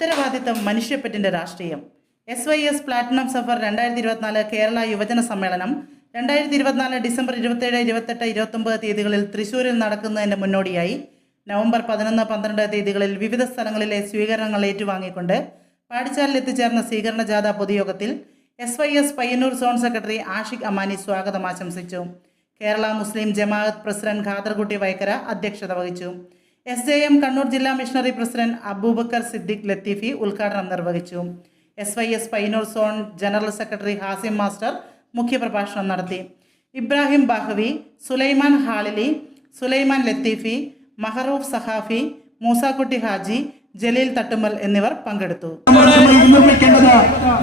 ഉത്തരവാദിത്തം മനുഷ്യപ്പറ്റിന്റെ രാഷ്ട്രീയം. എസ് വൈ എസ് പ്ലാറ്റിനം സഫർ രണ്ടായിരത്തി ഇരുപത്തിനാല് കേരള യുവജന സമ്മേളനം രണ്ടായിരത്തി ഇരുപത്തിനാല് ഡിസംബർ ഇരുപത്തേഴ് ഇരുപത്തെട്ട് ഇരുപത്തൊമ്പത് തീയതികളിൽ തൃശൂരിൽ നടക്കുന്നതിന്റെ മുന്നോടിയായി. നവംബർ പതിനൊന്ന് പന്ത്രണ്ട് തീയതികളിൽ വിവിധ സ്ഥലങ്ങളിലെ സ്വീകരണങ്ങൾ ഏറ്റുവാങ്ങിക്കൊണ്ട് പാടിച്ചാലിൽ എത്തിച്ചേർന്ന സ്വീകരണ ജാഥ പൊതുയോഗത്തിൽ S Y S Payyanur zone secretary Ashiq Amani സ്വാഗതം ആശംസിച്ചു. കേരള മുസ്ലിം ജമാഅത്ത് പ്രസിഡന്റ് ഖാദർകുട്ടി വൈക്കര അധ്യക്ഷത വഹിച്ചു. എസ് ജെ എം കണ്ണൂർ ജില്ലാ മിഷണറി പ്രസിഡന്റ് അബൂബക്കർ സിദ്ദിഖ് ലത്തീഫി ഉദ്ഘാടനം നിർവഹിച്ചു. S Y S Painur zone general secretary Hashim master മുഖ്യപ്രഭാഷണം നടത്തി. ഇബ്രാഹിം ബാഹവി സുലൈമാൻ ഹാലിലി സുലൈമാൻ ലത്തീഫി മഹറൂഫ് സഹാഫി മൂസാക്കുട്ടി ഹാജി ജലീൽ തട്ടുമൽ എന്നിവർ പങ്കെടുത്തു.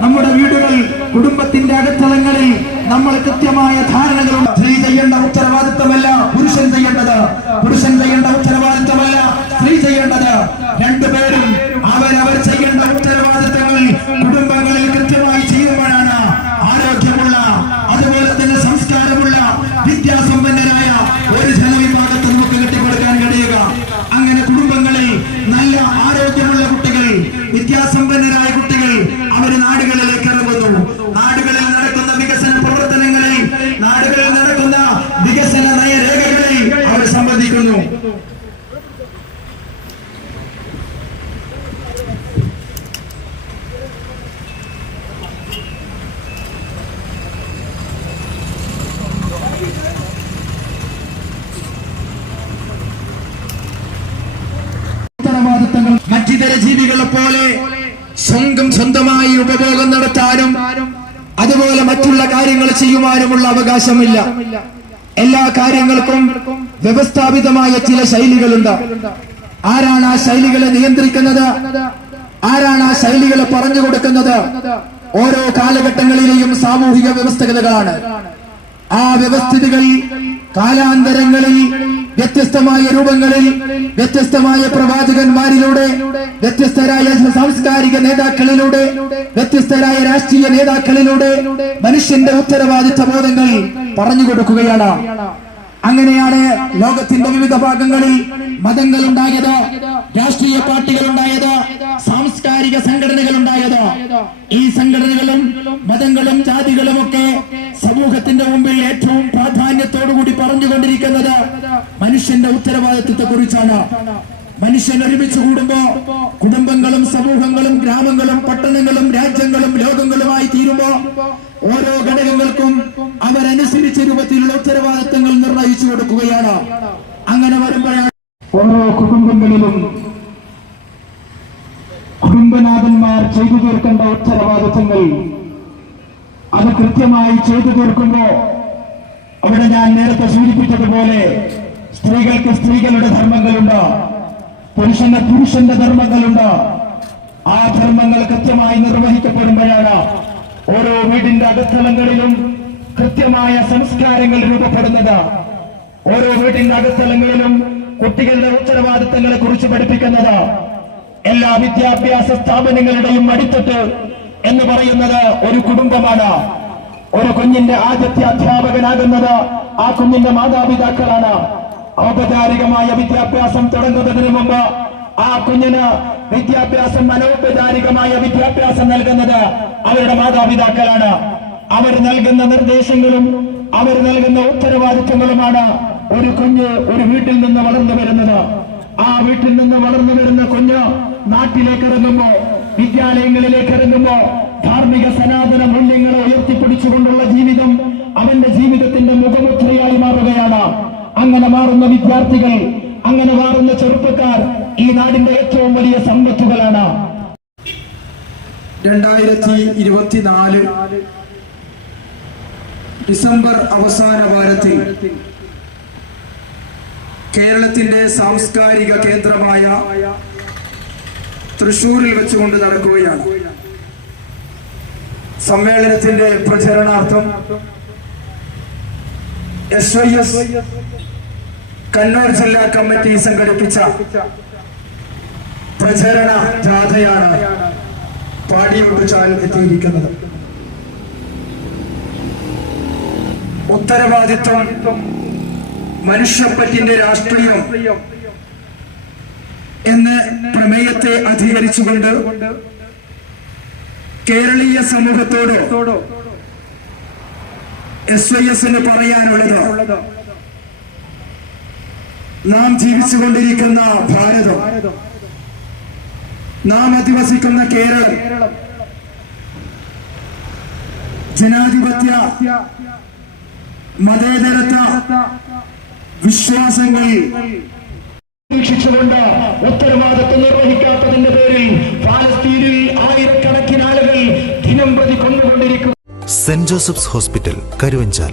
നമ്മുടെ വീടുകൾ കുടുംബത്തിന്റെ അകത്തളങ്ങളിൽ നമ്മൾ കൃത്യമായ ധാരണകളും സ്ത്രീ ചെയ്യേണ്ട ഉത്തരവാദിത്തമല്ല പുരുഷൻ ചെയ്യേണ്ടത്. പുരുഷൻ ചെയ്യേണ്ട ഉത്തരവാദിത്തമല്ല സ്ത്രീ ചെയ്യേണ്ടത് രണ്ടുപേരും അവരവർ ചെയ്യേണ്ട ഉത്തരവാദിത്തങ്ങൾ കുടുംബങ്ങളിൽ കൃത്യമായി ചെയ്യുമ്പോഴാണ് ആരോഗ്യമുള്ള അതുപോലെ തന്നെ സംസ്കാരമുള്ള വിദ്യാസമ്പന്നരായ ഒരു ജനവിഭാഗത്തെ ജീവികളെ പോലെ സ്വന്തം സ്വന്തമായി ഉപഭോഗം നടത്താനും അതുപോലെ മറ്റുള്ള കാര്യങ്ങൾ ചെയ്യുവാനുമുള്ള അവകാശമില്ല. എല്ലാ കാര്യങ്ങൾക്കും വ്യവസ്ഥാപിതമായ ചില ശൈലികളുണ്ട്. ആരാണ് ആ ശൈലികളെ നിയന്ത്രിക്കുന്നത്? ആരാണ് ആ ശൈലികളെ പറഞ്ഞു കൊടുക്കുന്നത്? ഓരോ കാലഘട്ടങ്ങളിലെയും സാമൂഹിക വ്യവസ്ഥകളാണ്. ആ വ്യവസ്ഥിതികൾ കാലാന്തരങ്ങളിൽ വ്യത്യസ്തമായ രൂപങ്ങളിൽ വ്യത്യസ്തമായ പ്രവാചകന്മാരിലൂടെ വ്യത്യസ്തരായ സാംസ്കാരിക നേതാക്കളിലൂടെ വ്യത്യസ്തരായ രാഷ്ട്രീയ നേതാക്കളിലൂടെ മനുഷ്യന്റെ ഉത്തരവാദിത്ത ബോധങ്ങൾ പറഞ്ഞു കൊടുക്കുകയാണ്. അങ്ങനെയാണ് ലോകത്തിന്റെ വിവിധ ഭാഗങ്ങളിൽ മതങ്ങൾ ഉണ്ടായത് രാഷ്ട്രീയ പാർട്ടികൾ ഉണ്ടായത് സാംസ്കാരിക സംഘടനകൾ ഉണ്ടായത്. ഈ സംഘടനകളും മതങ്ങളും ജാതികളും ഒക്കെ സമൂഹത്തിന്റെ മുമ്പിൽ ഏറ്റവും പ്രാധാന്യത്തോടുകൂടി പറഞ്ഞുകൊണ്ടിരിക്കുന്നത് മനുഷ്യന്റെ ഉത്തരവാദിത്വത്തെ കുറിച്ചാണ് മനുഷ്യൻ ഒരുമിച്ച് കൂടുമ്പോ കുടുംബങ്ങളും സമൂഹങ്ങളും ഗ്രാമങ്ങളും പട്ടണങ്ങളും രാജ്യങ്ങളും ലോകങ്ങളുമായി തീരുമ്പോ ഓരോ ഘടകങ്ങൾക്കും അവരനുസരിച്ച രൂപത്തിലുള്ള ഉത്തരവാദിത്തങ്ങൾ നിർണയിച്ചു കൊടുക്കുകയാണ്. അങ്ങനെ വരുമ്പോഴാണ് ഓരോ കുടുംബങ്ങളിലും കുടുംബനാഥന്മാർ ചെയ്തു തീർക്കേണ്ട ഉത്തരവാദിത്തങ്ങൾ അത് കൃത്യമായി ചെയ്തു തീർക്കുമ്പോ അവിടെ ഞാൻ നേരത്തെ സൂചിപ്പിച്ചതുപോലെ സ്ത്രീകൾക്ക് സ്ത്രീകളുടെ ധർമ്മങ്ങളുണ്ട്. പുരുഷന് പുരുഷന്റെ ധർമ്മങ്ങളുണ്ട്? ആ ധർമ്മങ്ങൾ കൃത്യമായി നിർവഹിക്കപ്പെടുമ്പോഴാണ് ഓരോ വീടിന്റെ അകത്തളങ്ങളിലും കൃത്യമായ സംസ്കാരങ്ങൾ രൂപപ്പെടുന്നത്. ഓരോ വീടിന്റെ അകത്തളങ്ങളിലും കുട്ടികളുടെ ഉത്തരവാദിത്തങ്ങളെ കുറിച്ച് പഠിപ്പിക്കുന്നത് എല്ലാ വിദ്യാഭ്യാസ സ്ഥാപനങ്ങളുടെയും അടിത്തട്ട് എന്ന് പറയുന്നത് ഒരു കുടുംബമാണ്. ഒരു കുഞ്ഞിന്റെ ആദ്യത്തെ അധ്യാപകനാകുന്നത് ആ കുഞ്ഞിന്റെ മാതാപിതാക്കളാണ്. ഔപചാരികമായ വിദ്യാഭ്യാസം തുടങ്ങുന്നതിന് മുമ്പ് ആ കുഞ്ഞിന് വിദ്യാഭ്യാസം അനൗപചാരികമായ വിദ്യാഭ്യാസം നൽകുന്നത് അവരുടെ മാതാപിതാക്കളാണ്. അവർ നൽകുന്ന നിർദ്ദേശങ്ങളും അവർ നൽകുന്ന ഉത്തരവാദിത്വങ്ങളുമാണ് ഒരു കുഞ്ഞ് ഒരു വീട്ടിൽ നിന്ന് വളർന്നു വരുന്നത്. ആ വീട്ടിൽ നിന്ന് വളർന്നു വരുന്ന കുഞ്ഞ് നാട്ടിലേക്ക് ഇറങ്ങുമ്പോ വിദ്യാലയങ്ങളിലേക്ക് ഇറങ്ങുമ്പോ ധാർമ്മിക സനാതന മൂല്യങ്ങളെ ഉയർത്തിപ്പിടിച്ചുകൊണ്ടുള്ള അങ്ങനെ മാറുന്ന വിദ്യാർത്ഥികൾ അങ്ങനെ മാറുന്ന ചെറുപ്പക്കാർ ഈ നാടിന്റെ ഏറ്റവും വലിയ സമ്പത്തുകളാണ്. രണ്ടായിരത്തി ഇരുപത്തിനാല് ഡിസംബർ അവസാന വാരത്തിൽ കേരളത്തിന്റെ സാംസ്കാരിക കേന്ദ്രമായ തൃശൂരിൽ വെച്ചുകൊണ്ട് നടക്കുകയാണ്. സമ്മേളനത്തിന്റെ പ്രചരണാർത്ഥം എസ് ഐ എസ് കണ്ണൂർ ജില്ലാ കമ്മിറ്റി സംഘടിപ്പിച്ച പ്രചരണ ജാഥയാണ് പാടിയൊട്ടിച്ചാൽ എത്തിയിരിക്കുന്നത് ഉത്തരവാദിത്വം മനുഷ്യപ്പറ്റിന്റെ രാഷ്ട്രീയം എന്ന പ്രമേയത്തെ അധികരിച്ചുകൊണ്ട് കേരളീയ സമൂഹത്തോടോ എസ് ഐ എസിന് പറയാനുള്ളത് നാം ജീവിച്ചുകൊണ്ടിരിക്കുന്ന ഭാരതം. നാം അധിവസിക്കുന്ന കേരളം. ജനാധിപത്യ മതേതരത്വ വിശ്വാസങ്ങളിൽ വീക്ഷിച്ചുകൊണ്ട് ഉത്തരവാദിത്വം നിർവഹിക്കാത്തതിന്റെ പേരിൽ പാലസ്തീനിൽ ആയിരക്കണക്കിന് ആളുകൾ ദിനം പ്രതി കൊന്നുകൊണ്ടിരിക്കുന്നു saint Joseph's hospital Karuvanchal.